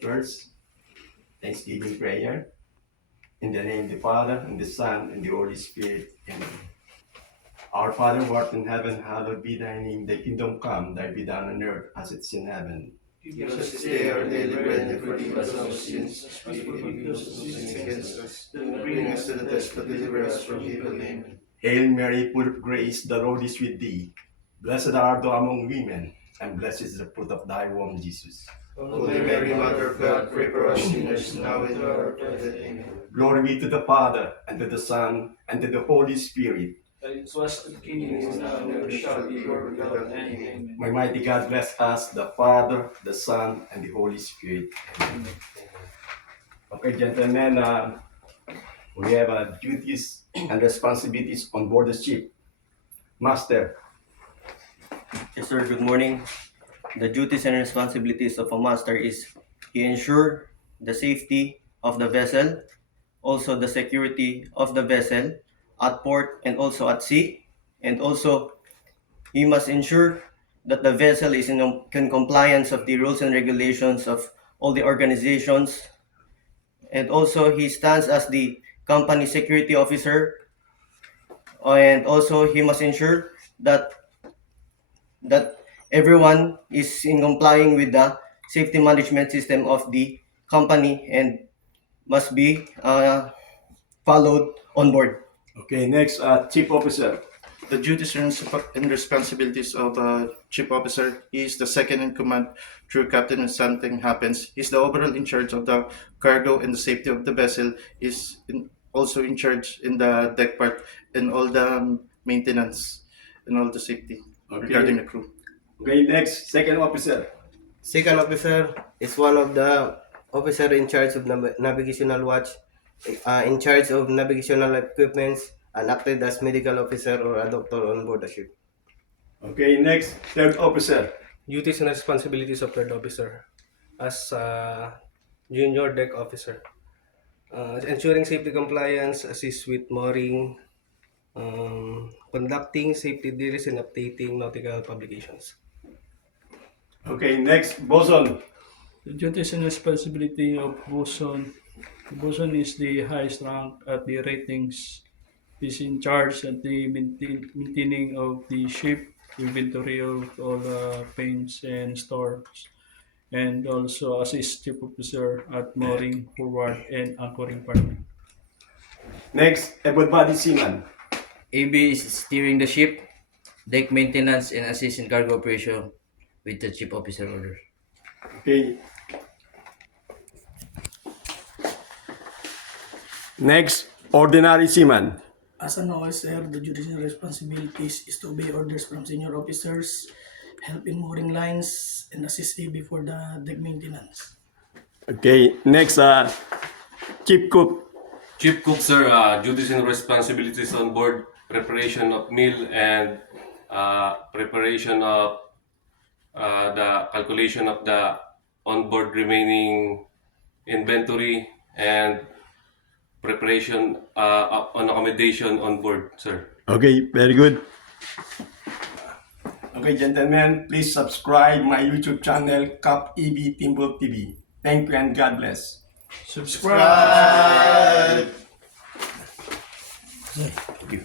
first Thanksgiving prayer. In the name of the Father, and the Son, and the Holy Spirit. Amen. Our Father who art in heaven, hallowed be thy name. Thy kingdom come, thy be done on earth as it is in heaven. Give us this day our daily bread, and forgive us our sins, as we forgive those who sin against us. Do not bring us to the test, but deliver us from evil. Amen. Hail Mary, full of grace, the Lord is with thee. Blessed art thou among women, and blessed is the fruit of thy womb, Jesus. Holy Mary, Mother of God, pray for us sinners, now and at our death. Amen. Glory be to the Father, and to the Son, and to the Holy Spirit. It was the beginning, is now, and ever shall be, world without end. Amen. May mighty God bless us, the Father, the Son, and the Holy Spirit. Amen. Okay, gentlemen, we have duties and responsibilities on board the ship. Master. Yes, sir. Good morning. The duties and responsibilities of a master is he ensure the safety of the vessel, also the security of the vessel at port and also at sea, and also he must ensure that the vessel is in compliance of the rules and regulations of all the organizations, and also he stands as the company security officer, and also he must ensure that everyone is in complying with the safety management system of the company and must be followed on board. Okay, next, Chief Officer. The duties and responsibilities of a chief officer. He is the second in command through captain when something happens. He's the overall in charge of the cargo and the safety of the vessel. Also in charge in the deck part and all the maintenance and all the safety regarding the crew. Okay, next, Second Officer. Second officer is one of the officer in charge of navigational watch, in charge of navigational equipments, and acted as medical officer or a doctor on board the ship. Okay, next, Third Officer. Duties and responsibilities of third officer as junior deck officer. Ensuring safety compliance, assist with mooring, conducting safety drills and updating nautical publications. Okay, next, Boson. The duties and responsibility of bosun. Bosun is the highest rank at the ratings. Is in charge at the maintaining of the ship, inventory of all the paints and stores, and also assist chief officer at mooring, forward, and anchoring part. Next, Everybody Seaman. AB is steering the ship, deck maintenance, and assist in cargo operation with the chief officer orders. Okay. Next, Ordinary Seaman. As an officer, the duties and responsibilities is to obey orders from senior officers, help in mooring lines, and assist AB for the deck maintenance. Okay, next, Chief Cook. Chief Cook, sir, duties and responsibilities on board, preparation of meal and preparation of the calculation of the onboard remaining inventory and preparation on accommodation on board, sir. Okay, very good. Okay, gentlemen, please subscribe my YouTube channel, Cap EB Timbo TV. Thank you and God bless. Subscribe. Thank you.